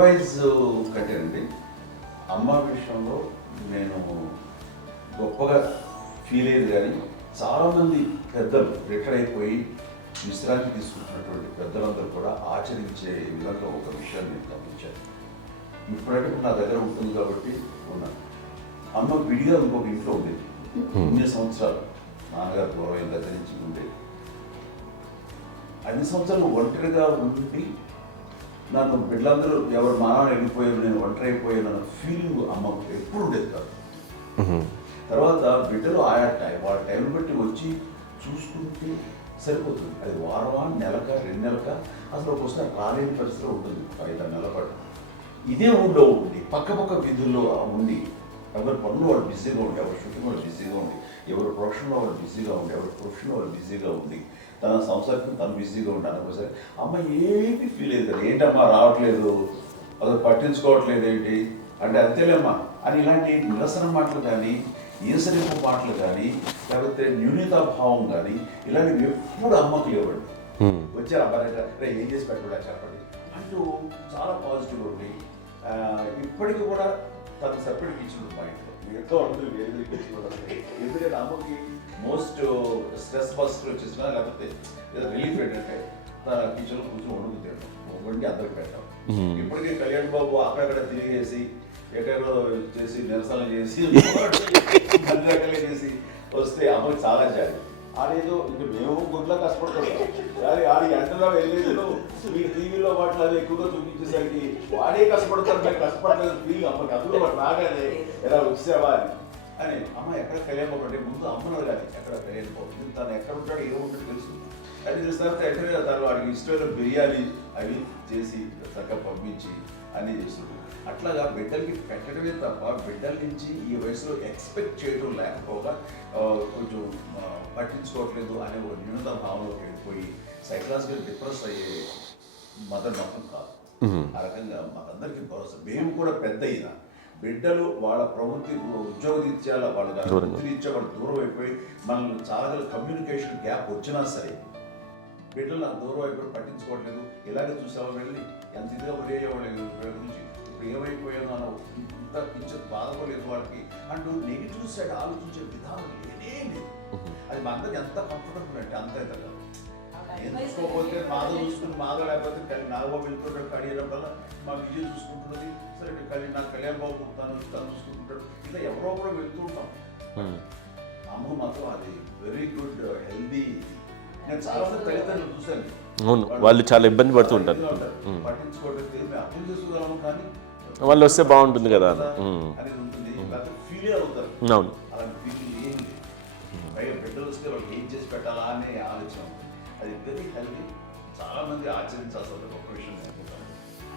Advise కట్టేనండి అమ్మ విషయంలో నేను గొప్పగా ఫీల్ అయ్యేది కానీ చాలామంది పెద్దలు రిటైర్ అయిపోయి విశ్రాంతి తీసుకుంటున్నటువంటి పెద్దలందరూ కూడా ఆచరించే విధంగా ఒక విషయాన్ని నేను గమనించాను. ఇప్పుడంటే నా దగ్గర ఉంటుంది కాబట్టి ఉన్నాను. అమ్మ విడిగా ఇంకొక ఇంట్లో ఉండేది. ఇన్ని సంవత్సరాలు నాన్నగారు పూర్వం దగ్గర నుంచి ఉండేది. అన్ని సంవత్సరాలు ఒంటరిగా ఉండి నన్ను బిడ్డలందరూ ఎవరు మానవ వెళ్ళిపోయారు నేను ఒంటరి అయిపోయాను అన్న ఫీలింగ్ అమ్మకు ఎప్పుడు ఉండేది కాదు. తర్వాత బిడ్డలు ఆయా టైం వాళ్ళ టైం బట్టి వచ్చి చూసుకుంటే సరిపోతుంది. అది వారమా నెలక రెండు నెలక? అసలు ఒక్కోసారి రాలేని పరిస్థితిలో ఉంటుంది. ఐదు నెలల పాటు. ఇదే ఊళ్ళో ఉండి పక్క పక్క వీధుల్లో ఉండి ఎవరి పనులు వాళ్ళు బిజీగా ఉండి ఎవరి షూటింగ్ వాళ్ళు బిజీగా ఉండి ఎవరి ప్రొఫెషన్లో వాళ్ళు బిజీగా ఉండి ఎవరి ప్రొఫెషన్లో వాళ్ళు బిజీగా ఉండి తన సంసారం తను బిజీగా ఉంటాను ఒకసారి అమ్మ ఏమి ఫీల్ అయ్యేది కదా ఏంటమ్మా రావట్లేదు అసలు పట్టించుకోవట్లేదు ఏంటి? అంటే అంతేలేమ్మా అని ఇలాంటి నిరసన మాటలు కానీ ఈసరింపు మాటలు కానీ లేకపోతే న్యూనతాభావం కానీ ఇలాంటివి ఎప్పుడు అమ్మకు లేవండి. వచ్చారు అబ్బాయి రే ఏం చేసి పెట్టడా చెప్పండి. అంటూ చాలా పాజిటివ్ ఉంది ఇప్పటికీ కూడా తను సపరేట్ ఇచ్చింది మా ఇంట్లో మిగతా అందరూ వేరే కిచెన్ ఎందుకంటే అమ్మకి మోస్ట్ స్ట్రెస్ బస్టర్ వచ్చేసిన లేకపోతే ఏదో రిలీఫ్ ఏంటంటే తన కిచెన్లో కూర్చొని వండుకుతాడు వండి అందరికి పెట్టాం ఇప్పటికీ కళ్యాణ్ బాబు అక్కడక్కడ తిరిగేసి ఎక్కడెక్కడో చేసి నిరసన చేసి చేసి వస్తే అమ్మకి చాలా జాలి ఆడేదో ఇంక మేము గుడ్లా కష్టపడుతున్నాం. కానీ ఆడి ఎండలో వెళ్ళేది మీ టీవీలో వాటిలో అది ఎక్కువగా చూపించేసరికి వాడే కష్టపడతారు మేము కష్టపడలేదు ఫీల్ అమ్మకి అందులో వాడు రాగానే ఎలా వచ్చావా అని. అని అమ్మ ఎక్కడ కళ్యాణ్ అంటే ముందు అమ్మను అడగాలి ఎక్కడ కళ్యాణ్ తను ఎక్కడ ఉంటాడు ఏముంటాడు తెలుసు. అది తెలిసిన తర్వాత ఎక్కడ తను వాడికి ఇష్టమైన బిర్యానీ అవి చేసి చక్కగా పంపించి అన్నీ చేస్తుంది. అట్లాగా బిడ్డలకి పెట్టడమే తప్ప బిడ్డల నుంచి ఈ వయసులో ఎక్స్పెక్ట్ చేయడం లేకపోగా కొంచెం పట్టించుకోవట్లేదు అనే ఒక న్యూనత భావంలోకి వెళ్ళిపోయి సైకలాజికల్ డిప్రెస్ అయ్యే మదర్ మాత్రం కాదు. ఆ రకంగా మాకందరికీ భరోసా. మేము కూడా పెద్ద అయినా బిడ్డలు వాళ్ళ ప్రవృత్తి ఉద్యోగ రీత్యాల వాళ్ళ దూరంగా. వృత్తి రీత్యా వాళ్ళు దూరం అయిపోయి మనల్ని చాలా కమ్యూనికేషన్ గ్యాప్ వచ్చినా సరే బిడ్డలు నాకు దూరం అయిపోయి పట్టించుకోవట్లేదు. ఇలాగే చూసావా వెళ్ళి? ఎంత ఇదిగా వదిలేయేవాళ్ళు వీళ్ళ గురించి ఇప్పుడు ఏమైపోయాను అని ఇంత కించెం బాధపడలేదు వాళ్ళకి అంటూ నెగిటివ్ సైడ్ ఆలోచించే విధానం లేనే లేదు. అది మా అందరికి ఎంత కంఫర్టబుల్ అంటే అంత అయితే కాదు ఎందుకోకపోతే మాధవ్ చూసుకుని మాధవ్ లేకపోతే కళ్యాణ్ నాగబాబు వెళ్తుంటాడు కళ్యాణం వల్ల మా విజయ్ చూసుకుంటున్నది. సరే కళ్యాణ్ నాకు కళ్యాణ్ బాబు తను తను చూసుకుంటాడు. ఇట్లా ఎవరో కూడా వెళ్తూ ఉంటాం. అమ్మ మాత్రం అది వెరీ గుడ్ హెల్దీ నేను చాలా మంది తల్లిదండ్రులు చూశాను. అవును వాళ్ళు చాలా ఇబ్బంది పడుతూ ఉంటారు. వాళ్ళు వస్తే బాగుంటుంది కదా అని. అవును. అది చాలా మంది ఆచరించాల్సిన గొప్ప విషయం